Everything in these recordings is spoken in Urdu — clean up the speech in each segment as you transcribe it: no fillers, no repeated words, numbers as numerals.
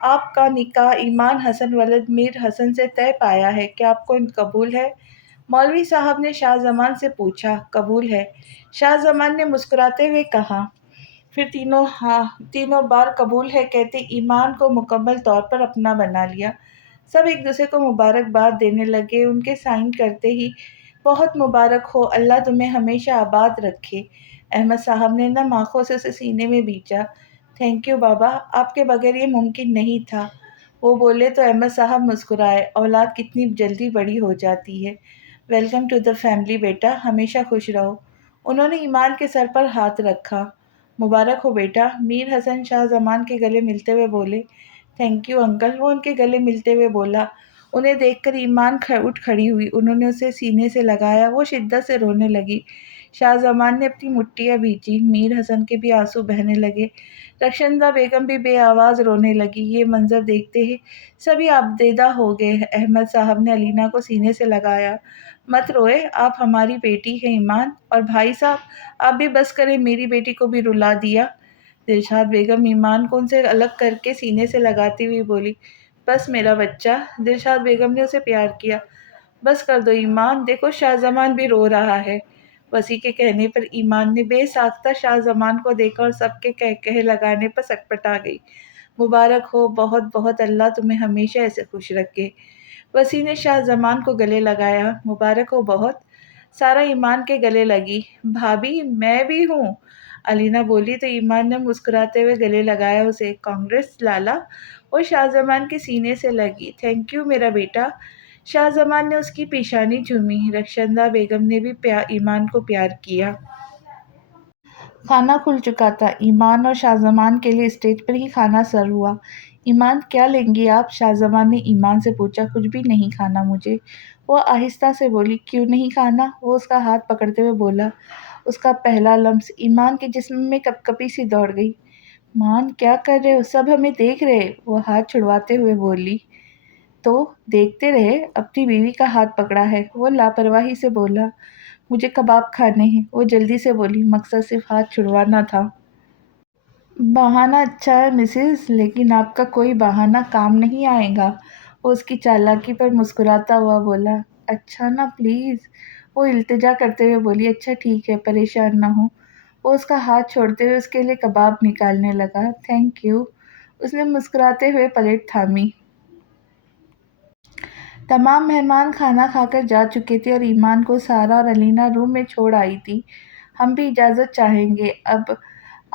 آپ کا نکاح ایمان حسن ولد میر حسن سے طے پایا ہے، کیا آپ کو قبول ہے؟ مولوی صاحب نے شاہ زمان سے پوچھا۔ قبول ہے، شاہ زمان نے مسکراتے ہوئے کہا۔ پھر تینوں بار قبول ہے کہتے ایمان کو مکمل طور پر اپنا بنا لیا۔ سب ایک دوسرے کو مبارکباد دینے لگے۔ ان کے سائن کرتے ہی بہت مبارک ہو، اللہ تمہیں ہمیشہ آباد رکھے۔ احمد صاحب نے نم آنکھوں سے اسے سینے میں بیچا۔ تھینک یو بابا، آپ کے بغیر یہ ممکن نہیں تھا۔ وہ بولے تو احمد صاحب مسکرائے۔ اولاد کتنی جلدی بڑی ہو جاتی ہے۔ ویلکم ٹو دا فیملی بیٹا، ہمیشہ خوش رہو۔ انہوں نے ایمان کے سر پر ہاتھ رکھا۔ مبارک ہو بیٹا، میر حسن شاہ زمان کے گلے ملتے ہوئے بولے۔ تھینک یو انکل، وہ ان کے گلے ملتے ہوئے بولا۔ انہیں دیکھ کر ایمان اٹھ کھڑی ہوئی۔ انہوں نے اسے سینے سے لگایا۔ وہ شدت سے رونے لگی۔ شاہ زمان نے اپنی مٹھیاں بھیجی۔ میر حسن کے بھی آنسو بہنے لگے۔ رخشندہ بیگم بھی بے آواز رونے لگی۔ یہ منظر دیکھتے ہی سبھی آبدیدہ ہو گئے۔ احمد صاحب نے علینا کو سینے سے لگایا۔ مت روئے، آپ ہماری بیٹی ہیں ایمان، اور بھائی صاحب آپ بھی بس کریں، میری بیٹی کو بھی رلا دیا۔ دلشاد بیگم ایمان کو ان سے الگ کر کے سینے سے لگاتی ہوئی بولی۔ بس میرا بچہ۔ دلشاد بیگم نے اسے پیار کیا۔ بس کر دو ایمان، دیکھو شاہ زمان بھی رو رہا ہے۔ وسیع کے کہنے پر ایمان نے بے ساختہ شاہ زمان کو دیکھا اور سب کے کہے لگانے پر سٹپٹا گئی۔ مبارک ہو، بہت بہت، اللہ تمہیں ہمیشہ ایسے خوش رکھے۔ وسیع نے شاہ زمان کو گلے لگایا۔ مبارک ہو بہت۔ سارا ایمان کے گلے لگی۔ بھابھی میں بھی ہوں، علینا بولی تو ایمان نے مسکراتے ہوئے گلے لگایا اسے۔ کانگریس لالا۔ وہ شاہ زمان کے سینے سے لگی۔ تھینک یو میرا بیٹا۔ شاہ زمان نے اس کی پیشانی چومی۔ رخشندہ بیگم نے بھی ایمان کو پیار کیا۔ کھانا کھل چکا تھا۔ ایمان اور شاہ زمان کے لیے اسٹیج پر ہی کھانا سرو ہوا۔ ایمان کیا لیں گی آپ؟ شاہ زمان نے ایمان سے پوچھا۔ کچھ بھی نہیں کھانا مجھے، وہ آہستہ سے بولی۔ کیوں نہیں کھانا؟ وہ اس کا ہاتھ پکڑتے ہوئے بولا۔ اس کا پہلا لمس ایمان کے جسم میں کپکپی سی دوڑ گئی۔ مان کیا کر رہے ہو؟ سب ہمیں دیکھ رہے، وہ ہاتھ چھڑواتے ہوئے بولی۔ تو دیکھتے رہے، اپنی بیوی کا ہاتھ پکڑا ہے، وہ لاپرواہی سے بولا۔ مجھے کباب کھانے ہیں، وہ جلدی سے بولی۔ مقصد صرف ہاتھ چھڑوانا تھا۔ بہانہ اچھا ہے مسز، لیکن آپ کا کوئی بہانہ کام نہیں آئے گا، وہ اس کی چالاکی پر مسکراتا ہوا بولا۔ اچھا نا پلیز، وہ التجا کرتے ہوئے بولی۔ اچھا ٹھیک ہے، پریشان نہ ہو۔ وہ اس کا ہاتھ چھوڑتے ہوئے اس کے لیے کباب نکالنے لگا۔ تھینک یو، اس نے مسکراتے ہوئے پلیٹ تھامی۔ تمام مہمان کھانا کھا کر جا چکے تھے اور ایمان کو سارا اور علینا روم میں چھوڑ آئی تھی۔ ہم بھی اجازت چاہیں گے اب،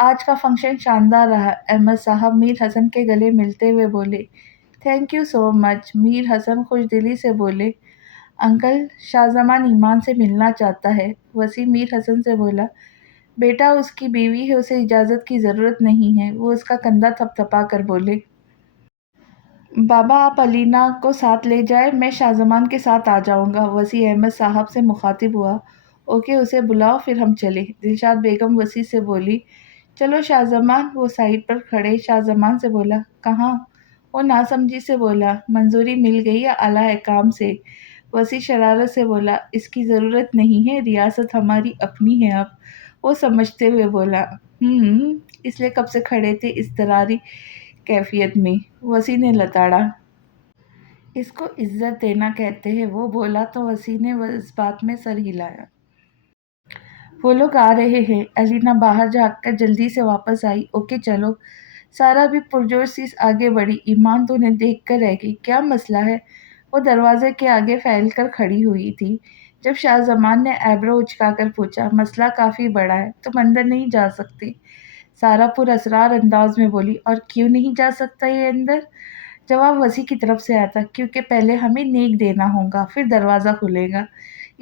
آج کا فنکشن شاندار رہا، احمد صاحب میر حسن کے گلے ملتے ہوئے بولے۔ تھینک یو سو مچ، میر حسن خوش دلی سے بولے۔ انکل، شاہ زمان ایمان سے ملنا چاہتا ہے، وسیع میر حسن سے بولا۔ بیٹا اس کی بیوی ہے، اسے اجازت کی ضرورت نہیں ہے، وہ اس کا کندھا تھپ تھپا کر بولے۔ بابا آپ علینا کو ساتھ لے جائیں، میں شاہ زمان کے ساتھ آ جاؤں گا، وسیع احمد صاحب سے مخاطب ہوا۔ اوکے، اسے بلاؤ پھر ہم چلیں، دلشاد بیگم وسیع سے بولی۔ چلو شاہ زمان، وہ سائڈ پر کھڑے شاہ زمان سے بولا۔ کہاں؟ وہ ناسمجھی سے بولا۔ منظوری مل گئی ہے اعلیٰ حکام سے، وسیع شرارت سے بولا۔ اس کی ضرورت نہیں ہے، ریاست ہماری اپنی ہے اب، وہ سمجھتے ہوئے بولا۔ اس لیے کب سے کھڑے تھے اضطراری کیفیت میں، وسیع نے لتاڑا۔ اس کو عزت دینا کہتے ہیں، وہ بولا تو وسیع نے اس بات میں سر ہلایا۔ وہ لوگ آ رہے ہیں، علینا باہر جھانک کر جلدی سے واپس آئی۔ اوکے چلو، سارا بھی پرجوش سی آگے بڑھی۔ ایمان تو انہیں دیکھ کر رہ گئی۔ کیا مسئلہ ہے؟ وہ دروازے کے آگے پھیل کر کھڑی ہوئی تھی۔ جب شاہ زمان نے ایبرو اچکا کر پوچھا، مسئلہ کافی بڑا ہے، تم اندر نہیں جا سکتے، سارا پر اسرار انداز میں بولی۔ اور کیوں نہیں جا سکتا یہ اندر؟ جواب وسیع کی طرف سے آتا، کیونکہ پہلے ہمیں نیک دینا ہوگا، پھر دروازہ کھلے گا۔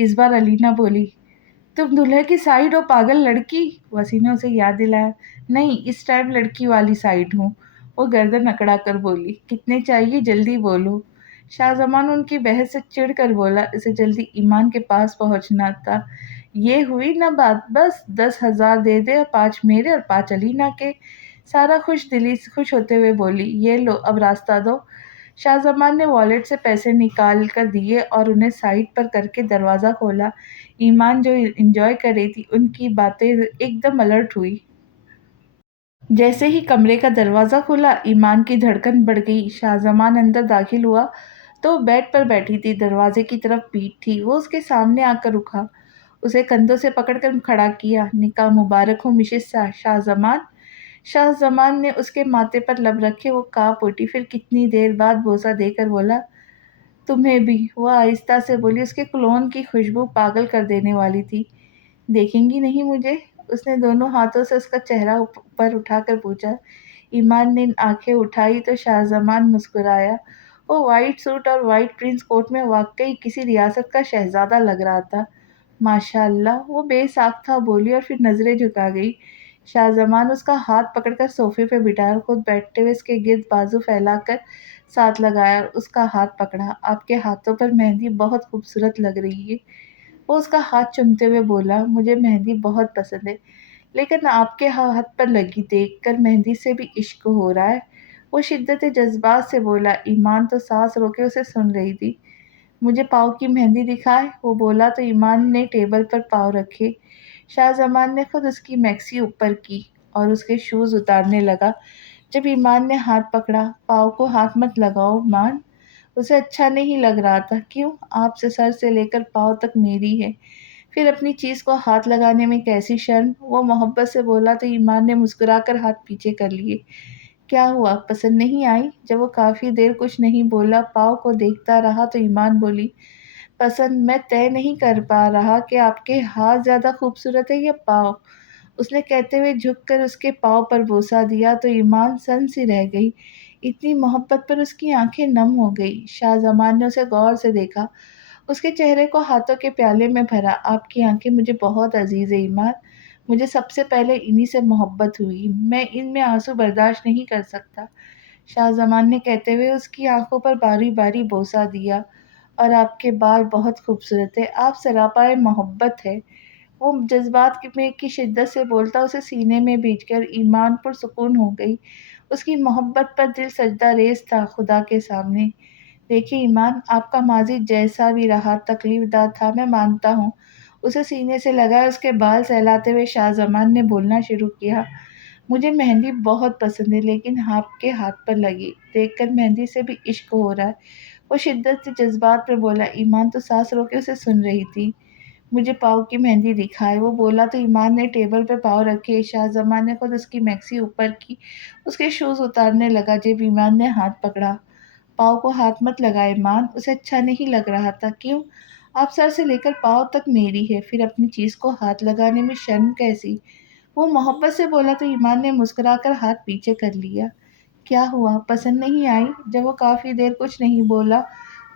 اس بار علینا بولی۔ تم دلہے کی سائیڈ ہو پاگل لڑکی، وسیع نے اسے یاد دلایا۔ نہیں، اس ٹائم لڑکی والی سائیڈ ہوں، وہ گردن اکڑا کر بولی۔ کتنے چاہیے، جلدی بولو۔ شاہ زمان ان کی بحث سے چڑ کر بولا۔ اسے جلدی ایمان کے پاس پہنچنا تھا۔ یہ ہوئی نا بات، بس 10,000 دے دے، 5 میرے اور 5 علینا کے۔ سارا خوش ہوتے ہوئے بولی۔ یہ لو، اب راستہ دو۔ شاہ زمان نے والیٹ سے پیسے نکال کر دیے اور انہیں سائڈ پر کر کے دروازہ کھولا۔ ایمان جو انجوائے کر رہی تھی ان کی باتیں ایک دم الرٹ ہوئی۔ جیسے ہی کمرے کا دروازہ کھلا ایمان کی دھڑکن بڑھ گئی۔ شاہ زمان اندر داخل ہوا تو وہ بیڈ پر بیٹھی تھی، دروازے کی طرف پیٹھ تھی۔ وہ اس کے سامنے آ کر رکا، اسے کندھوں سے پکڑ کر کھڑا کیا۔ نکاح مبارک ہو مسز شاہ زمان۔ شاہ زمان نے اس کے ماتھے پر لب رکھے وہ کانپ اٹھی، پھر کتنی دیر بعد بوسہ دے کر بولا، تمہیں بھی۔ وہ آہستہ سے بولی، اس کے کولون کی خوشبو پاگل کر دینے والی تھی۔ دیکھیں گی نہیں مجھے؟ اس نے دونوں ہاتھوں سے اس کا چہرہ اوپر اٹھا کر پوچھا۔ ایمان نے آنکھیں اٹھائی تو شاہ زمان مسکرایا۔ وہ وائٹ سوٹ اور وائٹ پرنس کوٹ میں واقعی کسی ریاست کا شہزادہ لگ رہا تھا۔ ماشاء اللہ، وہ بے ساختہ بولی اور پھر نظریں جھکا گئی۔ شاہ زمان اس کا ہاتھ پکڑ کر صوفے پہ بٹھایا، خود بیٹھتے ہوئے اس کے گرد بازو پھیلا کر ساتھ لگایا اور اس کا ہاتھ پکڑا۔ آپ کے ہاتھوں پر مہندی بہت خوبصورت لگ رہی ہے۔ وہ اس کا ہاتھ چومتے ہوئے بولا، مجھے مہندی بہت پسند ہے، لیکن آپ کے ہاتھ پر لگی دیکھ کر مہندی سے بھی عشق ہو رہا ہے۔ وہ شدت جذبات سے بولا۔ ایمان تو سانس روکے اسے سن رہی تھی۔ مجھے پاؤں کی مہندی دکھائے، وہ بولا تو ایمان نے ٹیبل پر پاؤں رکھے۔ شاہ زمان نے خود اس کی میکسی اوپر کی اور اس کے شوز اتارنے لگا۔ جب ایمان نے ہاتھ پکڑا، پاؤں کو ہاتھ مت لگاؤ ایمان، اسے اچھا نہیں لگ رہا تھا۔ کیوں؟ آپ سے سر سے لے کر پاؤں تک میری ہے، پھر اپنی چیز کو ہاتھ لگانے میں کیسی شرم؟ وہ محبت سے بولا تو ایمان نے مسکرا کر ہاتھ پیچھے کر لیے۔ کیا ہوا، پسند نہیں آئی؟ جب وہ کافی دیر کچھ نہیں بولا، پاؤں کو دیکھتا رہا تو ایمان بولی، پسند میں طے نہیں کر پا رہا کہ آپ کے ہاتھ زیادہ خوبصورت ہے یا پاؤں۔ اس نے کہتے ہوئے جھک کر اس کے پاؤں پر بوسہ دیا تو ایمان سن سی رہ گئی۔ اتنی محبت پر اس کی آنکھیں نم ہو گئی۔ شاہ زمان نے اسے غور سے دیکھا، اس کے چہرے کو ہاتھوں کے پیالے میں بھرا۔ آپ کی آنکھیں مجھے بہت عزیز ہے ایمان، مجھے سب سے پہلے انہی سے محبت ہوئی، میں ان میں آنسو برداشت نہیں کر سکتا۔ شاہ زمان نے کہتے ہوئے اس کی آنکھوں پر باری باری بوسہ دیا۔ اور آپ کے بال بہت خوبصورت ہے، آپ سراپائے محبت ہے۔ وہ جذبات میں کی شدت سے بولتا اسے سینے میں بھیج کر ایمان پرسکون ہو گئی۔ اس کی محبت پر دل سجدہ ریز تھا خدا کے سامنے۔ دیکھیے ایمان، آپ کا ماضی جیسا بھی رہا تکلیف دہ تھا، میں مانتا ہوں۔ اسے سینے سے لگا اس کے بال سہلاتے ہوئے شاہ زمان نے بولنا شروع کیا، مجھے مہندی بہت پسند ہے، لیکن آپ کے ہاتھ پر لگی دیکھ کر مہندی سے بھی عشق ہو رہا ہے۔ وہ شدت سے جذبات پر بولا۔ ایمان تو سانس روکے اسے سن رہی تھی۔ مجھے پاؤں کی مہندی دکھائے، وہ بولا تو ایمان نے ٹیبل پہ پاؤں رکھے۔ شاہ زمان نے خود اس کی میکسی اوپر کی، اس کے شوز اتارنے لگا۔ جب ایمان نے ہاتھ پکڑا، پاؤں کو ہاتھ مت لگائے ایمان، اسے اچھا نہیں لگ رہا تھا۔ کیوں؟ آپ سر سے لے کر پاؤں تک میری ہے، پھر اپنی چیز کو ہاتھ لگانے میں شرم کیسی؟ وہ محبت سے بولا تو ایمان نے مسکرا کر ہاتھ پیچھے کر لیا۔ کیا ہوا، پسند نہیں آئی؟ جب وہ کافی دیر کچھ نہیں بولا،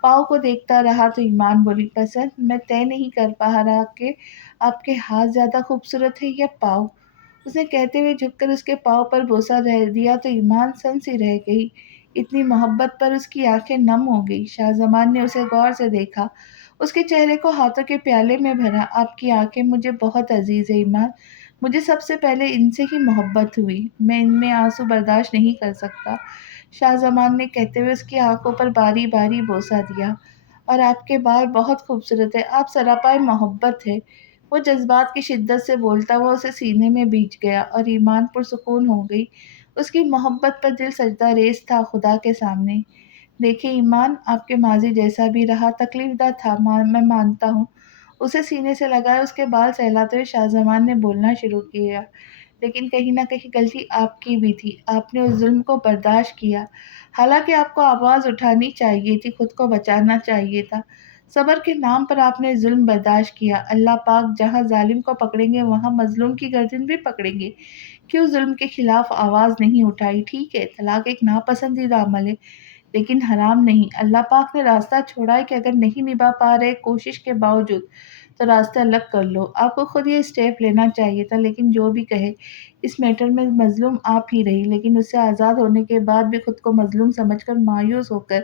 پاؤں کو دیکھتا رہا تو ایمان بولی، پسند میں طے نہیں کر پا رہا کہ آپ کے ہاتھ زیادہ خوبصورت ہے یا پاؤں۔ اس نے کہتے ہوئے جھک کر اس کے پاؤں پر بوسہ رہ دیا تو ایمان سن سی رہ گئی۔ اتنی محبت پر اس کی آنکھیں نم ہو گئی۔ شاہ زمان نے اسے غور سے دیکھا، اس کے چہرے کو ہاتھوں کے پیالے میں بھرا۔ آپ کی آنکھیں مجھے بہت عزیز ہے ایمان، مجھے سب سے پہلے ان سے ہی محبت ہوئی، میں ان میں آنسو برداشت نہیں کر سکتا۔ شاہ زمان نے کہتے ہوئے اس کی آنکھوں پر باری باری بوسہ دیا۔ اور آپ کے بال بہت خوبصورت ہے، آپ سراپائے محبت ہے۔ وہ جذبات کی شدت سے بولتا ہوا اسے سینے میں بیٹھ گیا اور ایمان پرسکون ہو گئی۔ اس کی محبت پر دل سجدہ ریز تھا خدا کے سامنے۔ دیکھیے ایمان، آپ کے ماضی جیسا بھی رہا تکلیف دہ تھا، میں مانتا ہوں۔ اسے سینے سے لگا اس کے بال سہلاتے ہوئے شاہ زمان نے بولنا شروع کیا، لیکن کہیں نہ کہیں غلطی آپ کی بھی تھی، آپ نے اس ظلم کو برداشت کیا، حالانکہ آپ کو آواز اٹھانی چاہیے تھی، خود کو بچانا چاہیے تھا۔ صبر کے نام پر آپ نے ظلم برداشت کیا، اللہ پاک جہاں ظالم کو پکڑیں گے وہاں مظلوم کی گردن بھی پکڑیں گے۔ کیوں ظلم کے خلاف آواز نہیں اٹھائی؟ ٹھیک ہے، طلاق ایک ناپسندیدہ عمل ہے، لیکن حرام نہیں۔ اللہ پاک نے راستہ چھوڑا ہے کہ اگر نہیں نبھا پا رہے کوشش کے باوجود تو راستہ الگ کر لو۔ آپ کو خود یہ اسٹیپ لینا چاہیے تھا، لیکن جو بھی کہے، اس میٹر میں مظلوم آپ ہی رہی، لیکن اس سے آزاد ہونے کے بعد بھی خود کو مظلوم سمجھ کر مایوس ہو کر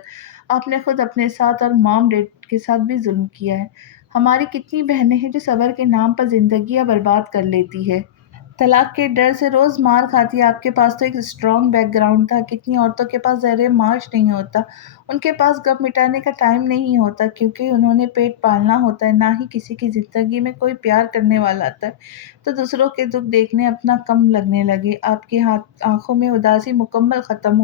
آپ نے خود اپنے ساتھ اور مام ڈیڈ کے ساتھ بھی ظلم کیا ہے۔ ہماری کتنی بہنیں ہیں جو صبر کے نام پر زندگیاں برباد کر لیتی ہے۔ طلاق کے ڈر سے روز مار کھاتی. آپ کے پاس تو ایک اسٹرانگ بیک گراؤنڈ تھا. کتنی عورتوں کے پاس زہر معاش نہیں ہوتا. ان کے پاس غم مٹانے کا ٹائم نہیں ہوتا کیونکہ انہوں نے پیٹ پالنا ہوتا ہے. نہ ہی کسی کی زندگی میں کوئی پیار کرنے والا آتا ہے تو دوسروں کے دکھ دیکھنے اپنا کم لگنے لگے. آپ کی آنکھوں میں اداسی مکمل ختم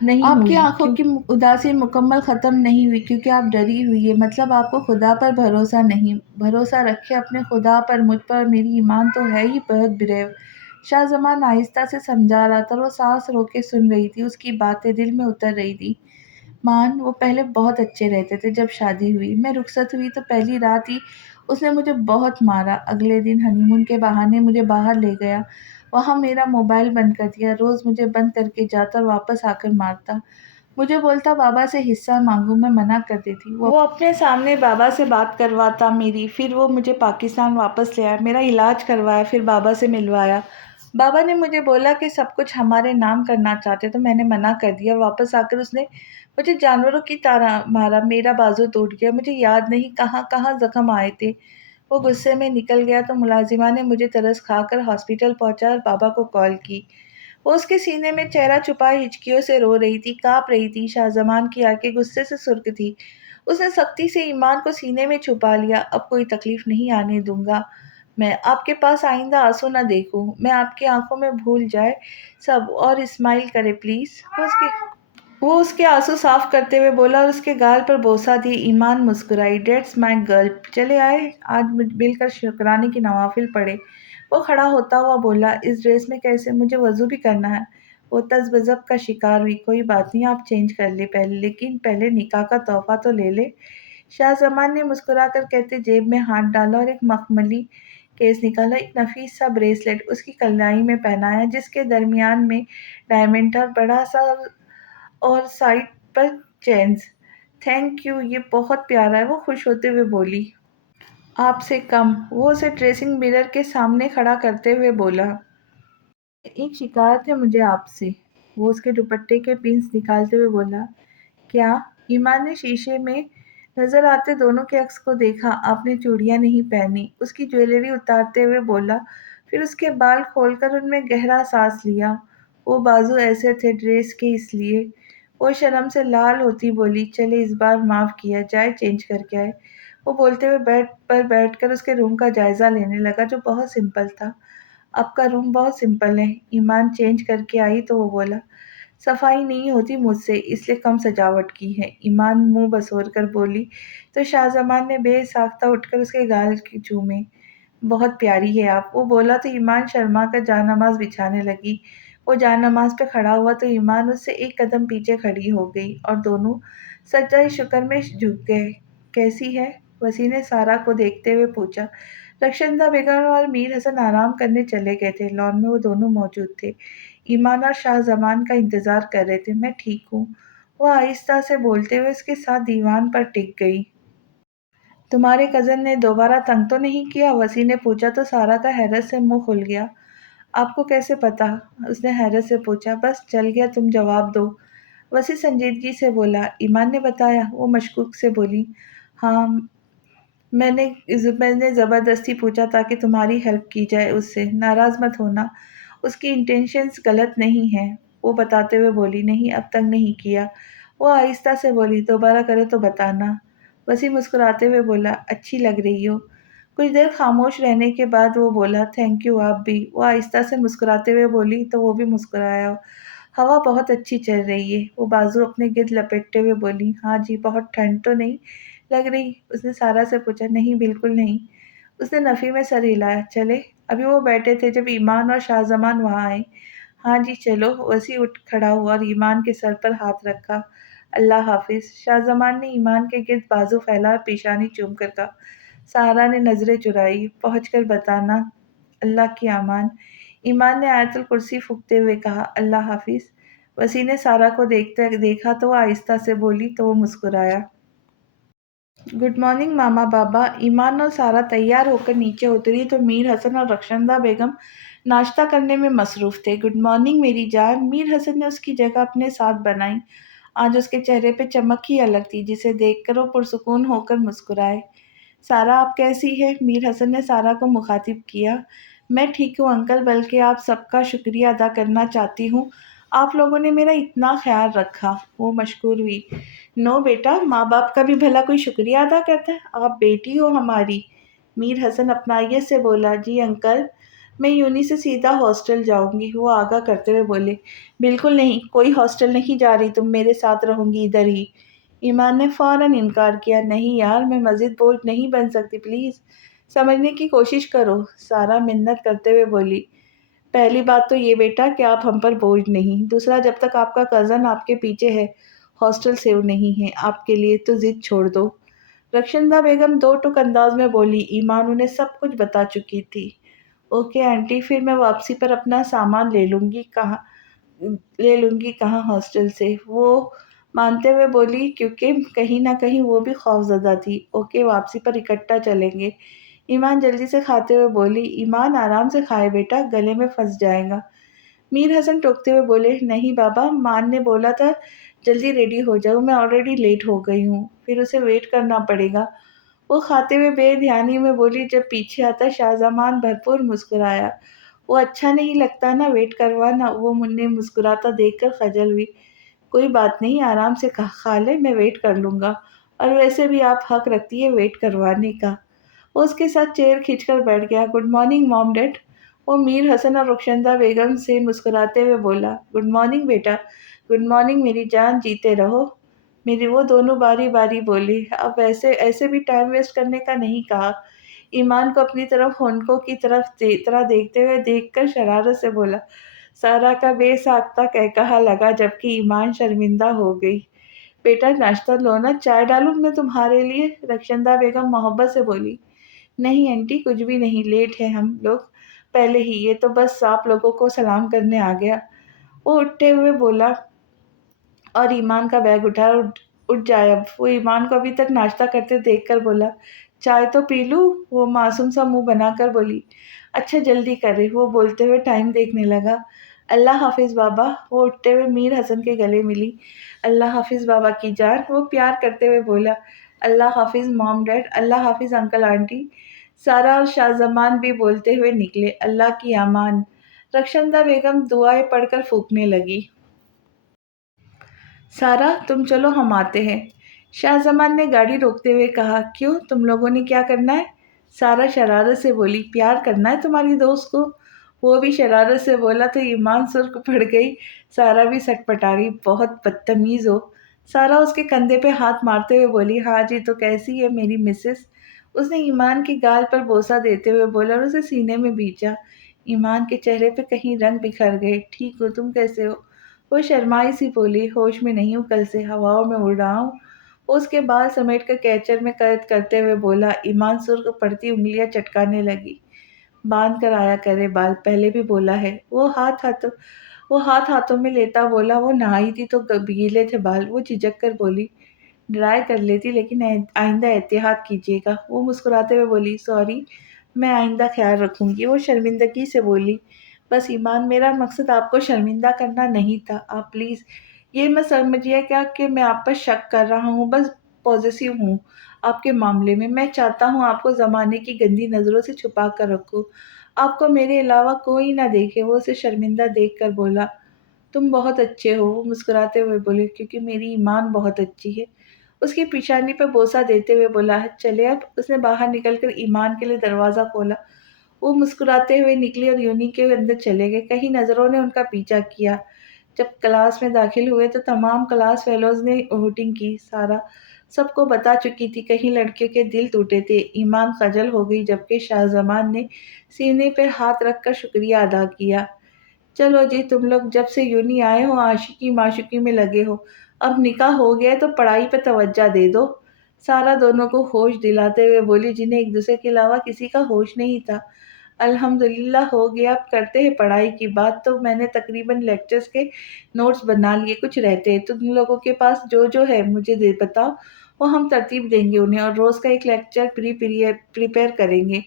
نہیں آپ کی ہوئی آنکھوں کی اداسی مکمل ختم نہیں ہوئی کیونکہ آپ ڈری ہوئی ہے. مطلب آپ کو خدا پر بھروسہ نہیں. بھروسہ رکھے اپنے خدا پر، مجھ پر. میری ایمان تو ہے ہی بہت بریو. شاہ زمان آہستہ سے سمجھا رہا تھا اور وہ سانس رو کے سن رہی تھی. اس کی باتیں دل میں اتر رہی تھی. مان، وہ پہلے بہت اچھے رہتے تھے. جب شادی ہوئی، میں رخصت ہوئی تو پہلی رات ہی اس نے مجھے بہت مارا. اگلے دن ہنی مون کے بہانے مجھے باہر لے گیا. وہاں میرا موبائل بند کر دیا. روز مجھے بند کر کے جاتا اور واپس آ کر مارتا. مجھے بولتا بابا سے حصہ مانگوں. میں منع کر دیتی. وہ اپنے سامنے بابا سے بات کرواتا میری. پھر وہ مجھے پاکستان واپس لے آیا، میرا علاج کروایا، پھر بابا سے ملوایا. بابا نے مجھے بولا کہ سب کچھ ہمارے نام کرنا چاہتے تو میں نے منع کر دیا. واپس آ کر اس نے مجھے جانوروں کی طرح مارا. میرا بازو ٹوٹ گیا. مجھے یاد نہیں کہاں کہاں زخم آئے تھے. وہ غصے میں نکل گیا تو ملازمہ نے مجھے ترس کھا کر ہاسپٹل پہنچا اور بابا کو کال کی. وہ اس کے سینے میں چہرہ چھپائے ہچکیوں سے رو رہی تھی، کانپ رہی تھی. شاہ زمان کی آنکھیں غصے سے سرخ تھی. اس نے سختی سے ایمان کو سینے میں چھپا لیا. اب کوئی تکلیف نہیں آنے دوں گا. میں آپ کے پاس آئندہ آنسو نہ دیکھوں. میں آپ کی آنکھوں میں بھول جائے سب اور اسمائل کرے پلیز. وہ اس کے آنسو صاف کرتے ہوئے بولا اور اس کے گال پر بوسہ دی. ایمان مسکرائی. ڈیٹس مائی گرل. چلے آئے آج مل کر شکرانے کی نوافل پڑھے. وہ کھڑا ہوتا ہوا بولا، اس ڈریس میں کیسے؟ مجھے وضو بھی کرنا ہے. وہ تذبذب کا شکار ہوئی. کوئی بات نہیں، آپ چینج کر لے پہلے، لیکن پہلے نکاح کا تحفہ تو لے لے. شاہ زمان نے مسکرا کر کہتے جیب میں ہاتھ ڈالا اور ایک مخملی کیس نکالا. ایک نفیس سا بریسلیٹ اس کی کلائی میں پہنایا جس کے درمیان میں ڈائمنڈ تھا اور بڑا سا اور side per chains. Thank you, یہ بہت پیارا ہے. وہ خوش ہوتے ہوئے بولی. آپ سے کم. وہ اسے ڈریسنگ مرر کے سامنے کھڑا کرتے ہوئے بولا. ایک شکایت ہے مجھے آپ سے. وہ اس کے دوپٹے کے پنس نکالتے ہوئے بولا. کیا؟ ایمان نے شیشے میں نظر آتے دونوں کے عکس کو دیکھا. آپ نے چوڑیاں نہیں پہنی. اس کی جویلری اتارتے ہوئے بولا. پھر اس کے بال کھول کر ان میں گہرا سانس لیا. وہ بازو ایسے تھے ڈریس کے، اس لیے. وہ شرم سے لال ہوتی بولی. چلے اس بار معاف کیا جائے، چینج کر کے آئے. وہ بولتے ہوئے بیڈ پر بیٹھ کر اس کے روم کا جائزہ لینے لگا جو بہت سمپل تھا. آپ کا روم بہت سمپل ہے. ایمان چینج کر کے آئی تو وہ بولا. صفائی نہیں ہوتی مجھ سے، اس لیے کم سجاوٹ کی ہے. ایمان منہ بسور کر بولی تو شاہ زمان نے بے ساختہ اٹھ کر اس کے گال کی چومے. بہت پیاری ہے آپ. وہ بولا تو ایمان شرما کر جا نماز بچھانے لگی. وہ جا نماز پہ کھڑا ہوا تو ایمان اس سے ایک قدم پیچھے کھڑی ہو گئی اور دونوں سجدہ شکر میں جھک گئے. کیسی ہے؟ وسیع نے سارا کو دیکھتے ہوئے پوچھا. رخشندہ بیگم اور میر حسن آرام کرنے چلے گئے تھے. لان میں وہ دونوں موجود تھے. ایمان اور شاہ زمان کا انتظار کر رہے تھے. میں ٹھیک ہوں، وہ آہستہ سے بولتے ہوئے اس کے ساتھ دیوان پر ٹک گئی. تمہارے کزن نے دوبارہ تنگ تو نہیں کیا؟ وسیع نے پوچھا تو سارا کا حیرت سے منہ کھل گیا. آپ کو کیسے پتا؟ اس نے حیرت سے پوچھا. بس چل گیا، تم جواب دو. وسیع سنجیدگی سے بولا. ایمان نے بتایا؟ وہ مشکوک سے بولی. ہاں، میں نے زبردستی پوچھا تاکہ تمہاری ہیلپ کی جائے اس سے. ناراض مت ہونا، اس کی انٹینشنز غلط نہیں ہیں. وہ بتاتے ہوئے بولی. نہیں، اب تک نہیں کیا. وہ آہستہ سے بولی. دوبارہ کرے تو بتانا. وسیع مسکراتے ہوئے بولا. اچھی لگ رہی ہو. کچھ دیر خاموش رہنے کے بعد وہ بولا. تھینک یو، آپ بھی. وہ آہستہ سے مسکراتے ہوئے بولی تو وہ بھی مسکرایا. ہوا بہت اچھی چل رہی ہے. وہ بازو اپنے گرد لپیٹتے ہوئے بولی. ہاں جی، بہت ٹھنڈ تو نہیں لگ رہی؟ اس نے سارا سے پوچھا. نہیں، بالکل نہیں. اس نے نفی میں سر ہلایا. چلے؟ ابھی وہ بیٹھے تھے جب ایمان اور شاہ زمان وہاں آئے. ہاں جی چلو. وسیع اٹھ کھڑا ہوا اور ایمان کے سر پر ہاتھ رکھا. اللہ حافظ. شاہ زمان نے ایمان کے گرد بازو پھیلا اور پیشانی چوم کر کہا. سارا نے نظریں چرائی. پہنچ کر بتانا. اللہ کی امان. ایمان نے آیت الکرسی پھونکتے ہوئے کہا. اللہ حافظ. وسیع نے سارا کو دیکھا تو وہ آہستہ سے بولی تو وہ مسکرایا. گڈ مارننگ ماما بابا. ایمان اور سارا تیار ہو کر نیچے اتری تو میر حسن اور رخشندہ بیگم ناشتہ کرنے میں مصروف تھے. گڈ مارننگ میری جان. میر حسن نے اس کی جگہ اپنے ساتھ بنائی. آج اس کے چہرے پہ چمک ہی الگ تھی جسے دیکھ کر وہ پرسکون ہو کر مسکرائے. سارا آپ کیسی ہے؟ میر حسن نے سارا کو مخاطب کیا. میں ٹھیک ہوں انکل، بلکہ آپ سب کا شکریہ ادا کرنا چاہتی ہوں، آپ لوگوں نے میرا اتنا خیال رکھا۔ وہ مشکور ہوئی۔ نو بیٹا، ماں باپ کا بھی بھلا کوئی شکریہ ادا کرتا ہے؟ آپ بیٹی ہو ہماری۔ میر حسن اپنائیت سے بولا۔ جی انکل، میں یونی سے سیدھا ہاسٹل جاؤں گی، وہ آگاہ کرتے ہوئے بولے۔ بالکل نہیں، کوئی ہاسٹل نہیں جا رہی، تم میرے ساتھ رہوں گی ادھر ہی۔ ایمان نے فوراً انکار کیا۔ نہیں یار، میں مزید بوجھ نہیں بن سکتی، پلیز سمجھنے کی کوشش کرو، سارا منت کرتے ہوئے بولی۔ پہلی بات تو یہ بیٹا کہ آپ ہم پر بوجھ نہیں، دوسرا جب تک آپ کا کزن آپ کے پیچھے ہے ہاسٹل سیو نہیں ہے آپ کے لیے، تو ضد چھوڑ دو۔ رخشندہ بیگم دو ٹک انداز میں بولی۔ ایمان انہیں سب کچھ بتا چکی تھی۔ اوکے آنٹی، پھر میں واپسی پر اپنا سامان لے لوں گی کہاں ہاسٹل سے، وہ مانتے ہوئے بولی، کیونکہ کہیں نہ کہیں وہ بھی خوف زدہ تھی۔ اوکے، واپسی پر اکٹھا چلیں گے۔ ایمان جلدی سے کھاتے ہوئے بولی۔ ایمان آرام سے کھائے بیٹا، گلے میں پھنس جائے گا۔ میر حسن ٹوکتے ہوئے بولے۔ نہیں بابا، مان نے بولا تھا جلدی ریڈی ہو جاؤ، میں آلریڈی لیٹ ہو گئی ہوں، پھر اسے ویٹ کرنا پڑے گا۔ وہ کھاتے ہوئے بے دھیانی میں بولی۔ جب پیچھے آتا شاہ زمان بھرپور مسکرایا۔ وہ اچھا نہیں لگتا نا ویٹ کروانا، وہ منہ مسکراتا دیکھ کر خجل ہوئی۔ کوئی بات نہیں، آرام سے کھا لے، میں ویٹ کر لوں گا، اور ویسے بھی آپ حق رکھتی ہے ویٹ کروانے کا۔ وہ اس کے ساتھ چیئر کھینچ کر بیٹھ گیا۔ گڈ مارننگ موم ڈیڈ، وہ میر حسن اور رخشندہ بیگم سے مسکراتے ہوئے بولا۔ گڈ مارننگ بیٹا۔ گڈ مارننگ میری جان، جیتے رہو میری، وہ دونوں باری باری بولی۔ اب ایسے بھی ٹائم ویسٹ کرنے کا نہیں کہا۔ ایمان کو اپنی طرف ہونکوں کی طرح دیکھتے ہوئے دیکھ کر شرارت سے بولا۔ سارا کا بے ساختہ قہقہا لگا، جبکہ ایمان شرمندہ ہو گئی۔ بیٹا ناشتہ لو نا، چائے ڈالوں میں تمہارے لیے؟ رخشندہ بیگم محبت سے بولی۔ نہیں آنٹی، کچھ بھی نہیں، لیٹ ہے ہم لوگ پہلے ہی، یہ تو بس آپ لوگوں کو سلام کرنے آ گیا۔ وہ اٹھتے ہوئے بولا اور ایمان کا بیگ اٹھا۔ اٹھ جائے اب، وہ ایمان کو ابھی تک ناشتہ کرتے دیکھ کر بولا۔ چائے تو پی لوں، وہ معصوم سا منہ بنا کر بولی۔ اچھا جلدی کرے، وہ بولتے ہوئے ٹائم دیکھنے لگا۔ اللہ حافظ بابا، وہ اٹھتے ہوئے میر حسن کے گلے ملی۔ اللہ حافظ بابا کی جان، وہ پیار کرتے ہوئے بولا۔ اللہ حافظ موم ڈیڈ، اللہ حافظ انکل آنٹی، سارا اور شاہ زمان بھی بولتے ہوئے نکلے۔ اللہ کی امان۔ رخشندہ بیگم دعائیں پڑھ کر پھونکنے لگی۔ سارا تم چلو، ہم آتے ہیں، شاہ زمان نے گاڑی روکتے ہوئے کہا۔ کیوں، تم لوگوں نے کیا کرنا ہے؟ سارا شرارت سے بولی۔ پیار کرنا ہے تمہاری دوست کو؟ وہ بھی شرارت سے بولا تو ایمان سرخ پڑ گئی، سارا بھی سٹ پٹا گئی۔ بہت بدتمیز ہو۔ سارا اس کے کندھے پہ ہاتھ مارتے ہوئے بولی۔ ہاں جی، تو کیسی ہے میری مسز؟ اس نے ایمان کی گال پر بوسہ دیتے ہوئے بولا اور اسے سینے میں بھیجا۔ ایمان کے چہرے پہ کہیں رنگ بکھر گئے۔ ٹھیک ہو، تم کیسے ہو؟ وہ شرمائی سی بولی۔ ہوش میں نہیں ہوں، کل سے ہواؤں میں اڑ رہا ہوں۔ وہ اس کے بال سمیٹ کر کیچر میں قید کرتے ہوئے بولا۔ ایمان سرخ پڑتی انگلیاں چٹکانے لگی۔ باندھ کر آیا کرے بال، پہلے بھی بولا ہے۔ وہ ہاتھ ہاتھوں میں لیتا بولا۔ وہ نہائی تھی تو گیلے تھے بال، وہ جھجک کر بولی۔ ڈرائی کر لیتی، لیکن آئندہ احتیاط کیجیے گا، وہ مسکراتے ہوئے بولی۔ سوری، میں آئندہ خیال رکھوں گی، وہ شرمندگی سے بولی۔ بس ایمان، میرا مقصد آپ کو شرمندہ کرنا نہیں تھا، آپ پلیز یہ مت سمجھیے کیا کہ میں آپ پر شک کر رہا ہوں، بس پوزیسو ہوں آپ کے معاملے میں۔ میں چاہتا ہوں آپ کو زمانے کی گندی نظروں سے چھپا کر رکھوں، آپ کو میرے علاوہ کوئی نہ دیکھے۔ وہ اسے شرمندہ دیکھ کر بولا۔ تم بہت اچھے ہو، وہ مسکراتے ہوئے بولے، کیونکہ میری ایمان بہت اچھی ہے۔ اس کی پیشانی پہ بوسہ دیتے ہوئے بولا۔ چلے اب، اس نے باہر نکل کر ایمان کے لیے دروازہ کھولا۔ وہ مسکراتے ہوئے نکلی اور یونی کے اندر چلے گئے۔ کہیں نظروں نے ان کا پیچھا کیا۔ جب کلاس میں داخل ہوئے تو تمام کلاس فیلوز نے ہوٹنگ کی۔ سارا سب کو بتا چکی تھی، کہیں لڑکیوں کے دل ٹوٹے تھے۔ ایمان خجل ہو گئی، جبکہ شاہ زمان نے سینے پر ہاتھ رکھ کر شکریہ ادا کیا۔ چلو جی، تم لوگ جب سے یونی آئے ہو عاشقی معشوقی میں لگے ہو، اب نکاح ہو گیا تو پڑھائی پہ توجہ دے دو، سارا دونوں کو ہوش دلاتے ہوئے بولی، جنہیں ایک دوسرے کے علاوہ کسی کا ہوش نہیں تھا۔ الحمدللہ ہو گیا، اب کرتے ہیں پڑھائی کی بات۔ تو میں نے تقریباً لیکچرز کے نوٹس بنا لیے، کچھ رہتے ہیں، تم لوگوں کے پاس جو ہے مجھے بتاؤ، وہ ہم ترتیب دیں گے انہیں، اور روز کا ایک لیکچر پریپیئر کریں گے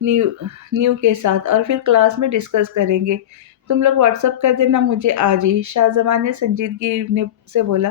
نیو کے ساتھ، اور پھر کلاس میں ڈسکس کریں گے۔ تم لوگ واٹس اپ کر دینا مجھے آج ہی، شاہ زمان نے سنجیدگی سے بولا۔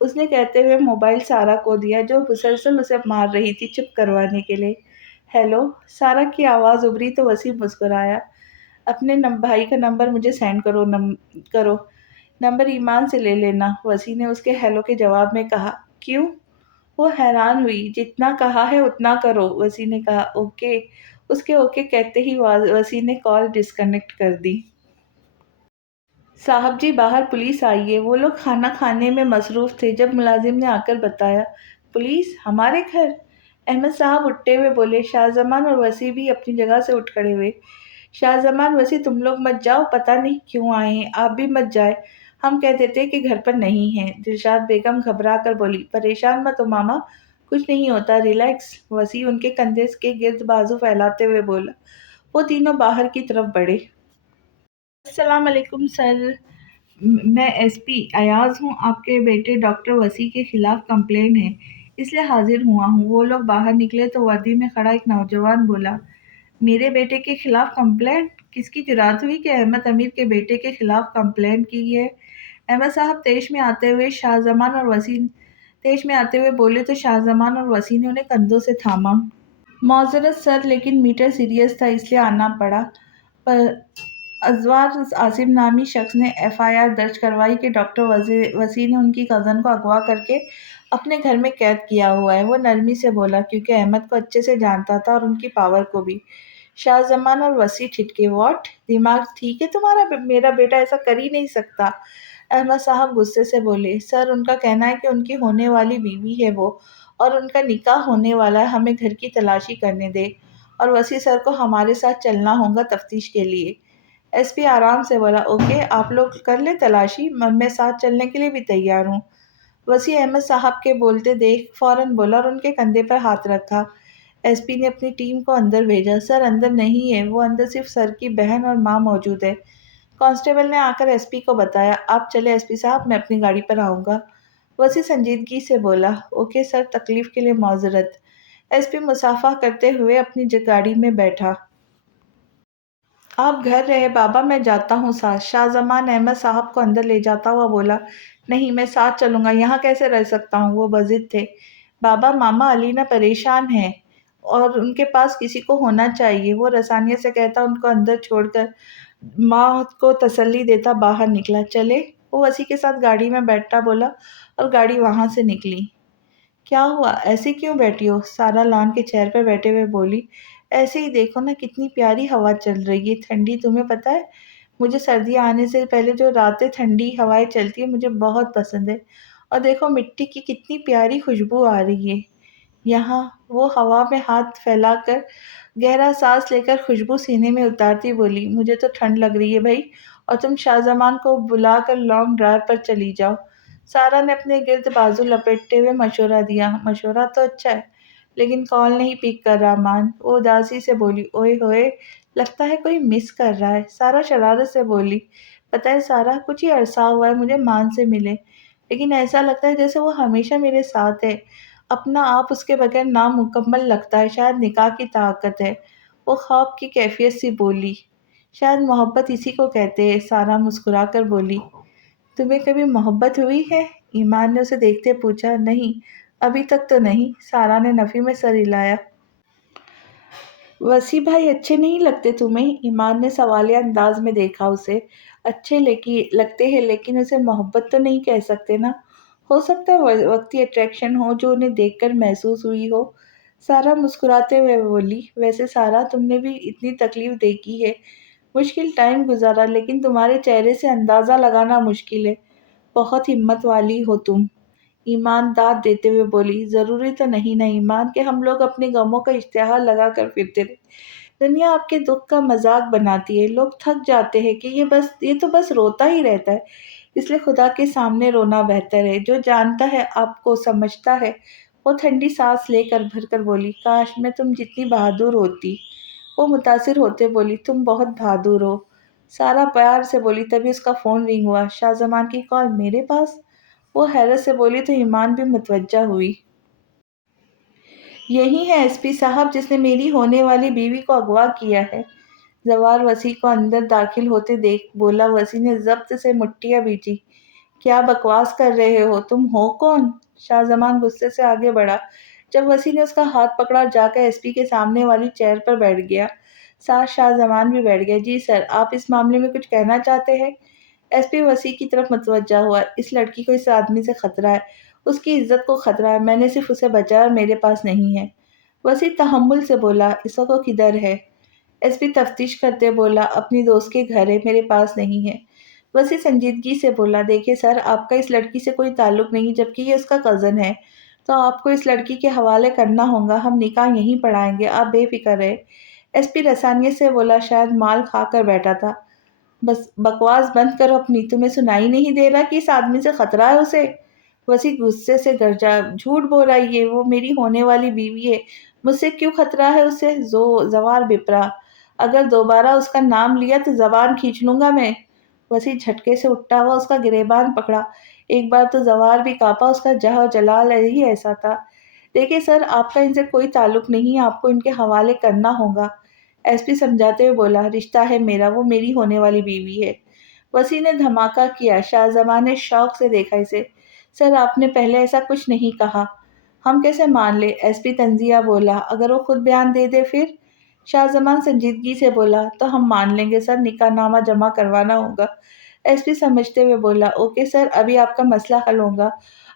اس نے کہتے ہوئے موبائل سارا کو دیا جو مسلسل اسے مار رہی تھی چپ کروانے کے لیے۔ ہیلو، سارا کی آواز ابھری تو وسیم مسکرایا۔ اپنے بھائی کا نمبر مجھے سینڈ کرو۔ نمبر ایمان سے لے لینا، وسیم نے اس کے ہیلو کے جواب میں کہا۔ کیوں؟ وہ حیران ہوئی۔ جتنا کہا ہے اتنا کرو، وسیم نے کہا۔ اوکے۔ اس کے اوکے کہتے ہی وسیم نے کال ڈسکنیکٹ کر دی۔ صاحب جی باہر پولیس آئی ہے۔ وہ لوگ کھانا کھانے میں مصروف تھے جب ملازم نے آ کر بتایا۔ پولیس ہمارے گھر؟ احمد صاحب اٹھتے ہوئے بولے۔ شاہ زمان اور وسیع بھی اپنی جگہ سے اٹھ کھڑے ہوئے۔ شاہ زمان، وسیع تم لوگ مت جاؤ، پتہ نہیں کیوں آئے ہیں، آپ بھی مت جائے، ہم کہہ دیتے کہ گھر پر نہیں ہیں۔ دلشاد بیگم گھبرا کر بولی۔ پریشان مت ہو ماما، کچھ نہیں ہوتا، ریلیکس۔ وسیع ان کے کندھے کے گرد بازو پھیلاتے ہوئے بولا۔ وہ تینوں باہر کی طرف بڑھے۔ السلام علیکم سر، میں ایس پی ایاز ہوں، آپ کے بیٹے ڈاکٹر وسیع کے خلاف کمپلین ہے، اس لیے حاضر ہوا ہوں۔ وہ لوگ باہر نکلے تو وردی میں کھڑا ایک نوجوان بولا۔ میرے بیٹے کے خلاف کمپلین؟ کس کی جرات ہوئی کہ احمد امیر کے بیٹے کے خلاف کمپلین کی ہے؟ احمد صاحب تیش میں آتے ہوئے بولے تو شاہ زمان اور وسیع نے انہیں کندھوں سے تھاما۔ معذرت سر، لیکن میٹر سیریس تھا اس لیے آنا پڑا۔ ازوار عاصم نامی شخص نے ایف آئی آر درج کروائی کہ ڈاکٹر وسیع نے ان کی کزن کو اغوا کر کے اپنے گھر میں قید کیا ہوا ہے۔ وہ نرمی سے بولا کیونکہ احمد کو اچھے سے جانتا تھا اور ان کی پاور کو بھی۔ شاہ زمان اور وسیع ٹھٹکے۔ واٹ؟ دماغ ٹھیک ہے تمہارا؟ میرا بیٹا ایسا کر ہی نہیں سکتا۔ احمد صاحب غصے سے بولے۔ سر، ان کا کہنا ہے کہ ان کی ہونے والی بیوی ہے وہ، اور ان کا نکاح ہونے والا ہے، ہمیں گھر کی تلاشی کرنے دے، اور وسیع سر کو ہمارے ساتھ چلنا ہوگا تفتیش کے لیے۔ ایس پی آرام سے بولا۔ اوکے، آپ لوگ کر لیں تلاشی، میں ساتھ چلنے کے لیے بھی تیار ہوں۔ وسیع احمد صاحب کے بولتے دیکھ فوراً بولا اور ان کے کندھے پر ہاتھ رکھا۔ ایس پی نے اپنی ٹیم کو اندر بھیجا۔ سر اندر نہیں ہے وہ، اندر صرف سر کی بہن اور ماں موجود ہے۔ کانسٹیبل نے آ کر ایس پی کو بتایا۔ آپ چلے ایس پی صاحب، میں اپنی گاڑی پر آؤں گا۔ وسیع سنجیدگی سے بولا۔ اوکے سر، تکلیف کے لیے معذرت۔ ایس پی مصافحہ کرتے ہوئے اپنی گاڑی میں بیٹھا۔ آپ گھر رہے بابا، میں جاتا ہوں ساتھ۔ شاہ زمان احمد صاحب کو اندر لے جاتا ہوا بولا۔ نہیں، میں ساتھ چلوں گا، یہاں کیسے رہ سکتا ہوں؟ وہ بضد تھے۔ بابا، ماما علینا پریشان ہیں اور ان کے پاس کسی کو ہونا چاہیے، وہ رسانیت سے کہتا ان کو اندر چھوڑ کر ماں کو تسلی دیتا باہر نکلا۔ چلے؟ وہ وسیع کے ساتھ گاڑی میں بیٹھا بولا اور گاڑی وہاں سے نکلی۔ کیا ہوا؟ ایسے کیوں بیٹھی ہو؟ سارا لان کے چیئر پہ بیٹھے ہوئے بولی۔ ایسے ہی، دیکھو نا کتنی پیاری ہوا چل رہی ہے، ٹھنڈی۔ تمہیں پتہ ہے مجھے سردیاں آنے سے پہلے جو راتیں ٹھنڈی ہوائیں چلتی ہیں مجھے بہت پسند ہے، اور دیکھو مٹی کی کتنی پیاری خوشبو آ رہی ہے یہاں۔ وہ ہوا میں ہاتھ پھیلا کر گہرا سانس لے کر خوشبو سینے میں اتارتی بولی۔ مجھے تو ٹھنڈ لگ رہی ہے بھائی، اور تم شاہ زمان کو بلا کر لانگ ڈرائیو پر چلی جاؤ۔ سارا نے اپنے گرد بازو لپیٹتے ہوئے مشورہ دیا۔ مشورہ تو اچھا ہے، لیکن کال نہیں پک کر رہا مان۔ وہ اداسی سے بولی۔ اوئے ہوئے، لگتا ہے کوئی مس کر رہا ہے۔ سارا شرارت سے بولی۔ پتہ ہے سارا، کچھ ہی عرصہ ہوا ہے مجھے مان سے ملے، لیکن ایسا لگتا ہے جیسے وہ ہمیشہ میرے ساتھ ہے۔ اپنا آپ اس کے بغیر نامکمل لگتا ہے، شاید نکاح کی طاقت ہے۔ وہ خواب کی کیفیت سے بولی۔ شاید محبت اسی کو کہتے ہیں، سارا مسکرا کر بولی۔ تمہیں کبھی محبت ہوئی ہے؟ ایمان نے اسے دیکھتے پوچھا۔ نہیں، ابھی تک تو نہیں، سارا نے نفی میں سر ہلایا۔ وسیع بھائی اچھے نہیں لگتے تمہیں؟ ایمان نے سوالیہ انداز میں دیکھا اسے۔ اچھے لگتے ہیں، لیکن اسے محبت تو نہیں کہہ سکتے نا۔ ہو سکتا ہے وقتی اٹریکشن ہو جو انہیں دیکھ کر محسوس ہوئی ہو۔ سارا مسکراتے ہوئے بولی۔ ویسے سارا، تم نے بھی اتنی تکلیف دیکھی ہے، مشکل ٹائم گزارا، لیکن تمہارے چہرے سے اندازہ لگانا مشکل ہے، بہت ہمت والی ہو تم۔ ایمان داد دیتے ہوئے بولی۔ ضروری تو نہیں نا ایمان کہ ہم لوگ اپنے غموں کا اشتہار لگا کر پھرتے رہے، دنیا آپ کے دکھ کا مذاق بناتی ہے، لوگ تھک جاتے ہیں کہ یہ تو بس روتا ہی رہتا ہے، اس لیے خدا کے سامنے رونا بہتر ہے، جو جانتا ہے آپ کو سمجھتا ہے۔ وہ ٹھنڈی سانس لے کر بھر کر بولی۔ کاش میں تم جتنی بہادر ہوتی۔ وہ متاثر ہوتے بولی۔ تم بہت بہادر ہو، سارا پیار سے بولی۔ تبھی اس کا فون رنگ ہوا۔ شاہ زمان کی کال میرے پاس؟ وہ حیرت سے بولی تو ایمان بھی متوجہ ہوئی۔ یہی ہے ایس پی صاحب جس نے میری ہونے والی بیوی کو اغوا کیا ہے۔ زوار وسیع کو اندر داخل ہوتے دیکھ بولا۔ وسیع نے ضبط سے مٹھیاں بھیجی۔ کیا بکواس کر رہے ہو؟ تم ہو کون؟ شاہ زمان غصے سے آگے بڑھا جب وسیع نے اس کا ہاتھ پکڑا اور جا کر ایس پی کے سامنے والی چیئر پر بیٹھ گیا۔ ساتھ شاہ زمان بھی بیٹھ گیا۔ جی سر، آپ اس معاملے میں کچھ کہنا چاہتے ہیں؟ ایس پی وسیع کی طرف متوجہ ہوا۔ اس لڑکی کو اس آدمی سے خطرہ ہے، اس کی عزت کو خطرہ ہے، میں نے صرف اسے بچایا اور میرے پاس نہیں ہے۔ وسیع تحمل سے بولا، اس وقت وہ کدھر ہے؟ ایس پی تفتیش کرتے بولا، اپنی دوست کے گھر ہے، میرے پاس نہیں ہے۔ وسیع سنجیدگی سے بولا، دیکھیے سر، آپ کا اس لڑکی سے کوئی تعلق نہیں، جبکہ یہ اس کا کزن ہے، تو آپ کو اس لڑکی کے حوالے کرنا ہوگا، ہم نکاح یہیں پڑھائیں گے، آپ بے فکر رہے۔ ایس پی رسانیت سے بولا، شاید مال کھا کر بیٹھا تھا۔ بس بکواس بند کرو اپنی، تمہیں سنائی نہیں دے رہا کہ اس آدمی سے خطرہ ہے اسے؟ وسیع غصے سے گرجا، جھوٹ بول رہا ہے یہ، وہ میری ہونے والی بیوی ہے، مجھ سے کیوں خطرہ ہے اسے؟ زوار بپرا، اگر دوبارہ اس کا نام لیا تو زبان کھینچ لوں گا میں۔ وسیع جھٹکے سے اٹھا ہوا اس کا گریبان پکڑا۔ ایک بار تو زوار بھی کانپا، اس کا جہ و جلال ہی ایسا تھا۔ دیکھیے سر، آپ کا ان سے کوئی تعلق نہیں، آپ کو ان کے حوالے کرنا ہوگا۔ ایس پی سمجھاتے ہوئے بولا، رشتہ ہے میرا، وہ میری ہونے والی بیوی ہے۔ وسیع نے دھماکہ کیا۔ شاہ زمان نے شوق سے دیکھا اسے۔ سر، آپ نے پہلے ایسا کچھ نہیں کہا، ہم کیسے مان لیں؟ ایس پی تنزیہ بولا، اگر وہ خود بیان دے دے پھر؟ شاہ زمان سنجیدگی سے بولا، تو ہم مان لیں گے سر، نکاح نامہ جمع کروانا ہوگا۔ ایس پی سمجھتے ہوئے بولا، اوکے سر، ابھی آپ کا مسئلہ حل ہوگا،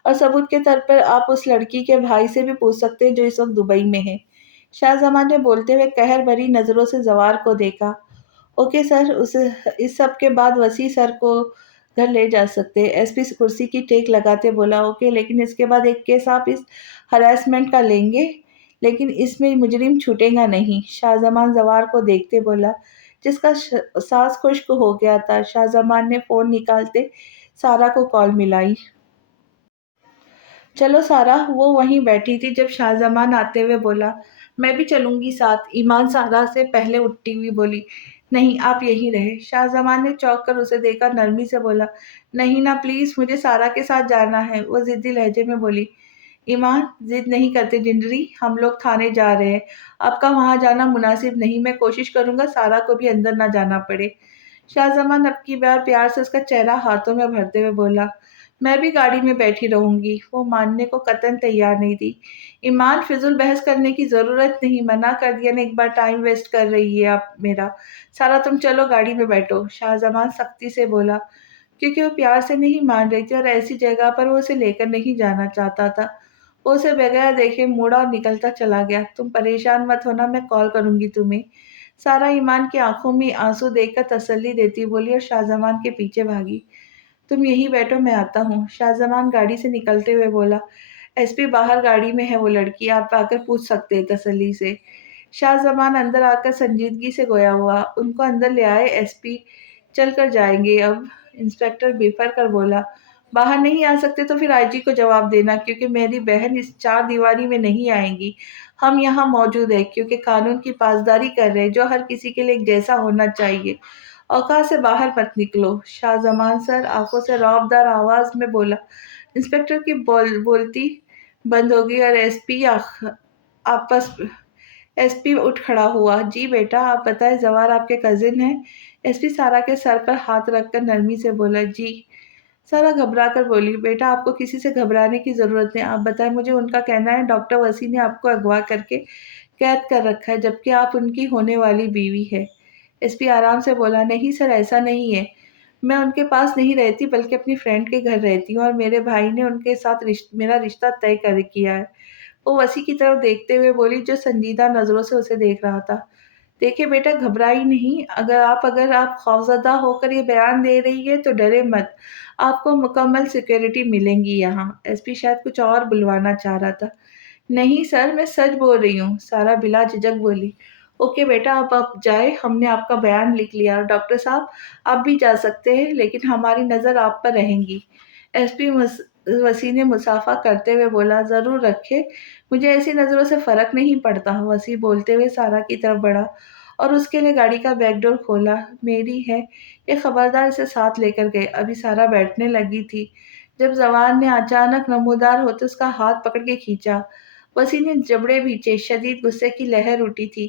اور ثبوت کے طور پر آپ اس لڑکی کے بھائی سے بھی پوچھ سکتے ہیں جو اس وقت دبئی میں ہے۔ شاہ زمان نے بولتے ہوئے قہر بھری نظروں سے زوار کو دیکھا۔ اوکے سر، اس سب کے بعد وسیع سر کو گھر لے جا سکتے ہیں۔ ایس پی کرسی کی ٹیک لگاتے بولا، اوکے، لیکن اس کے بعد ایک کیس آپ اس ہراسمنٹ کا لیں گے، لیکن اس میں مجرم چھوٹے گا نہیں۔ شاہ زمان زوار کو دیکھتے بولا، جس کا سانس خشک ہو گیا تھا۔ شاہ زمان نے فون نکالتے سارا کو کال ملائی۔ چلو سارا، وہ وہیں بیٹھی تھی جب شاہ زمان آتے ہوئے بولا، میں بھی چلوں گی ساتھ۔ ایمان سارا سے پہلے اٹھتی ہوئی بولی، نہیں، آپ یہیں رہے۔ شاہ زمان نے چونک کر اسے دیکھا، نرمی سے بولا، نہیں نا پلیز، مجھے سارا کے ساتھ جانا ہے۔ وہ ضدی لہجے میں بولی، ایمان، ضد نہیں کرتے ڈنڈری، ہم لوگ تھانے جا رہے ہیں، آپ کا وہاں جانا مناسب نہیں، میں کوشش کروں گا سارا کو بھی اندر نہ جانا پڑے۔ شاہ زمان اب کی بار پیار سے اس کا چہرہ ہاتھوں میں بھرتے ہوئے بولا، میں بھی گاڑی میں بیٹھی رہوں گی۔ وہ ماننے کو قطعاً تیار نہیں تھی۔ ایمان، فضول بحث کرنے کی ضرورت نہیں، منع کر دیا نے، ایک بار ٹائم ویسٹ کر رہی ہے آپ میرا۔ سارا، تم چلو گاڑی میں بیٹھو۔ شاہ زمان سختی سے بولا، کیونکہ وہ پیار سے نہیں مان رہی تھی اور ایسی جگہ پر وہ اسے لے کر نہیں جانا چاہتا تھا۔ وہ اسے بغیر دیکھے موڑا اور نکلتا چلا گیا۔ تم پریشان مت ہونا، میں کال کروں گی تمہیں۔ سارا ایمان کی آنکھوں میں آنسو دیکھ کر تسلی دیتی بولی اور شاہ زمان کے پیچھے بھاگی۔ تم یہیں بیٹھو، میں آتا ہوں۔ شاہ زمان گاڑی سے نکلتے ہوئے بولا، ایس پی باہر گاڑی میں ہے، وہ لڑکی، آپ آ کر پوچھ سکتے ہیں تسلی سے۔ شاہ زمان اندر آ کر سنجیدگی سے گویا ہوا، ان کو اندر لے آئے۔ ایس پی، چل کر جائیں گے اب؟ انسپکٹر بفر کر بولا، باہر نہیں آ سکتے تو پھر آئی جی کو جواب دینا، کیونکہ میری بہن اس چار دیواری میں نہیں آئیں گی۔ ہم یہاں موجود ہیں کیونکہ قانون کی پاسداری کر رہے ہیں، جو ہر کسی کے لیے ایک جیسا ہونا چاہیے۔ اوقات سے باہر مت نکلو۔ شاہ زمان سر آنکھوں سے رعب دار آواز میں بولا۔ انسپکٹر کی بولتی بند ہو گئی اور آپس ایس پی اٹھ کھڑا ہوا۔ جی بیٹا، آپ بتائیں، زوار آپ کے کزن ہیں؟ ایس پی سارا کے سر پر ہاتھ رکھ کر نرمی سے بولا، جی۔ سارا گھبرا کر بولی، بیٹا، آپ کو کسی سے گھبرانے کی ضرورت نہیں، آپ بتائیں، مجھے ان کا کہنا ہے ڈاکٹر وسیع نے آپ کو اغوا کر کے قید کر رکھا ہے، جبکہ آپ ان کی ہونے والی بیوی ہے۔ ایس پی آرام سے بولا، نہیں سر، ایسا نہیں ہے، میں ان کے پاس نہیں رہتی بلکہ اپنی فرینڈ کے گھر رہتی ہوں، اور میرے بھائی نے ان کے ساتھ میرا رشتہ طے کیا ہے۔ وہ وسیع کی طرف دیکھتے ہوئے بولی، جو سنجیدہ نظروں سے اسے دیکھ رہا تھا۔ دیکھیے بیٹا، گھبرائی نہیں، اگر آپ خوفزدہ ہو کر یہ بیان دے رہی ہے تو ڈرے مت، آپ کو مکمل سیکیورٹی ملیں گی یہاں۔ ایس پی شاید کچھ اور بلوانا چاہ رہا تھا۔ نہیں سر، میں سچ بول رہی ہوں، سارا بلا جھجک بولی۔ اوکے بیٹا، آپ جائیں، ہم نے آپ کا بیان لکھ لیا، اور ڈاکٹر صاحب، آپ بھی جا سکتے ہیں، لیکن ہماری نظر آپ پر رہیں گی۔ ایس پی وسیع نے مصافحہ کرتے ہوئے بولا، ضرور رکھے، مجھے ایسی نظروں سے فرق نہیں پڑتا۔ وسیع بولتے ہوئے سارا کی طرف بڑھا اور اس کے لیے گاڑی کا بیک ڈور کھولا۔ میری ہے، یہ خبردار اسے ساتھ لے کر گئے۔ ابھی سارا بیٹھنے لگی تھی جب زوان نے اچانک نمودار ہوتے اس کا ہاتھ پکڑ کے کھینچا۔ وسیع نے جبڑے بھینچے، شدید غصے کی لہر اٹھی تھی۔